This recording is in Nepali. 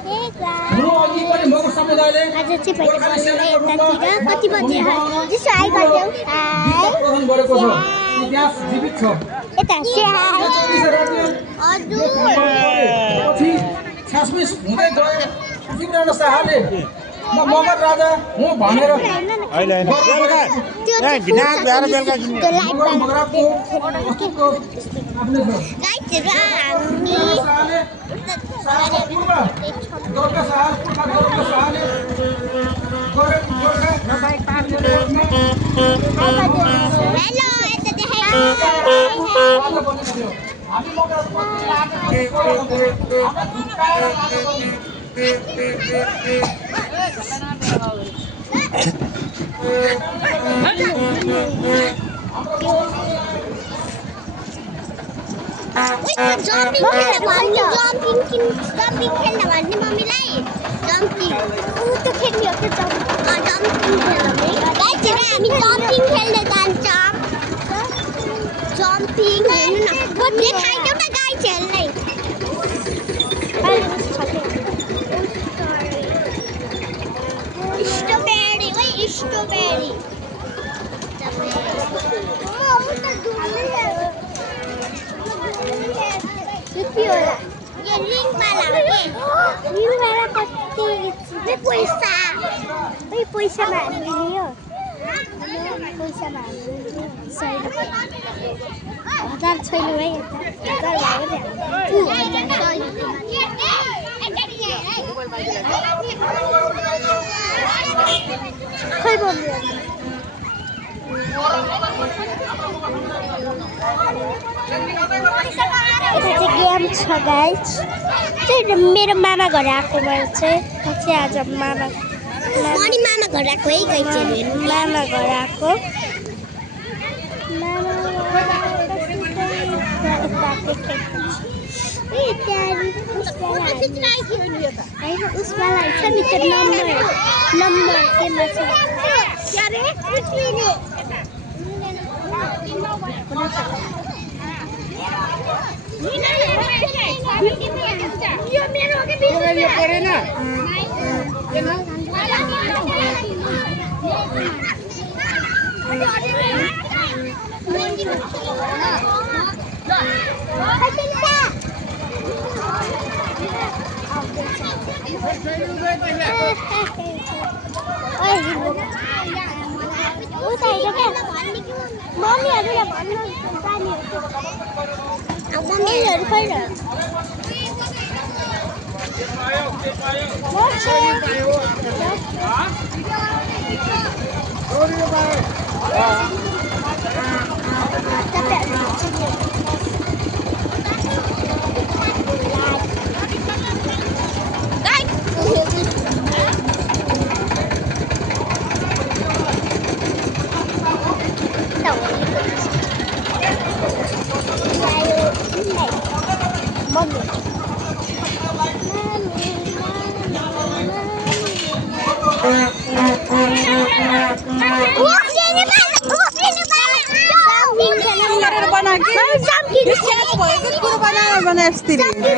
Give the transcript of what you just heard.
हुनु अघि पनि मगर समुदायले आज चाहिँ पहिले बोल्ने यतातिर कति बजे जस्तो हाई गर्छौ प्रदान गरेको छ इतिहास जीवित छ यता पछि 66 हुँदै गए पृथ्वीनारायण शाहले म मगर राजा हुँ भनेर अहिले बेलुका भिनाक भएर बेलुका मगरको अस्तित्व आफ्नै छ शाहको पूर्व दुर्गा शाहले हामी मगरको जम्पिङ खेल्न भन्ने मम्मीलाई जम्पिङ त खेल्ने हो त्यो हामी जम्पिङ खेल्न जान्छौँ जम्पिङ हेर्नु न देखाइदेऊ न गाई खेल्नै स्ट्रबेरी ओइ स्ट्रबेरी ये रिंग वाला कति पैसा पैसा माग्ने हो पैसा माग्ने 100 रुपैयाँ 1000 छैन है खै बोल्नु यता चाहिँ गेम छ गाइज चाहिँ मेरो मामा घर आएको मैले चाहिँ आज मामा घर आएको है गाइजहरू मामा घर आएको उसवाला छ नि त्यो नम्बर केमा छ मम्मीहरूले भन्नु मम्मीहरू खैर बनाएको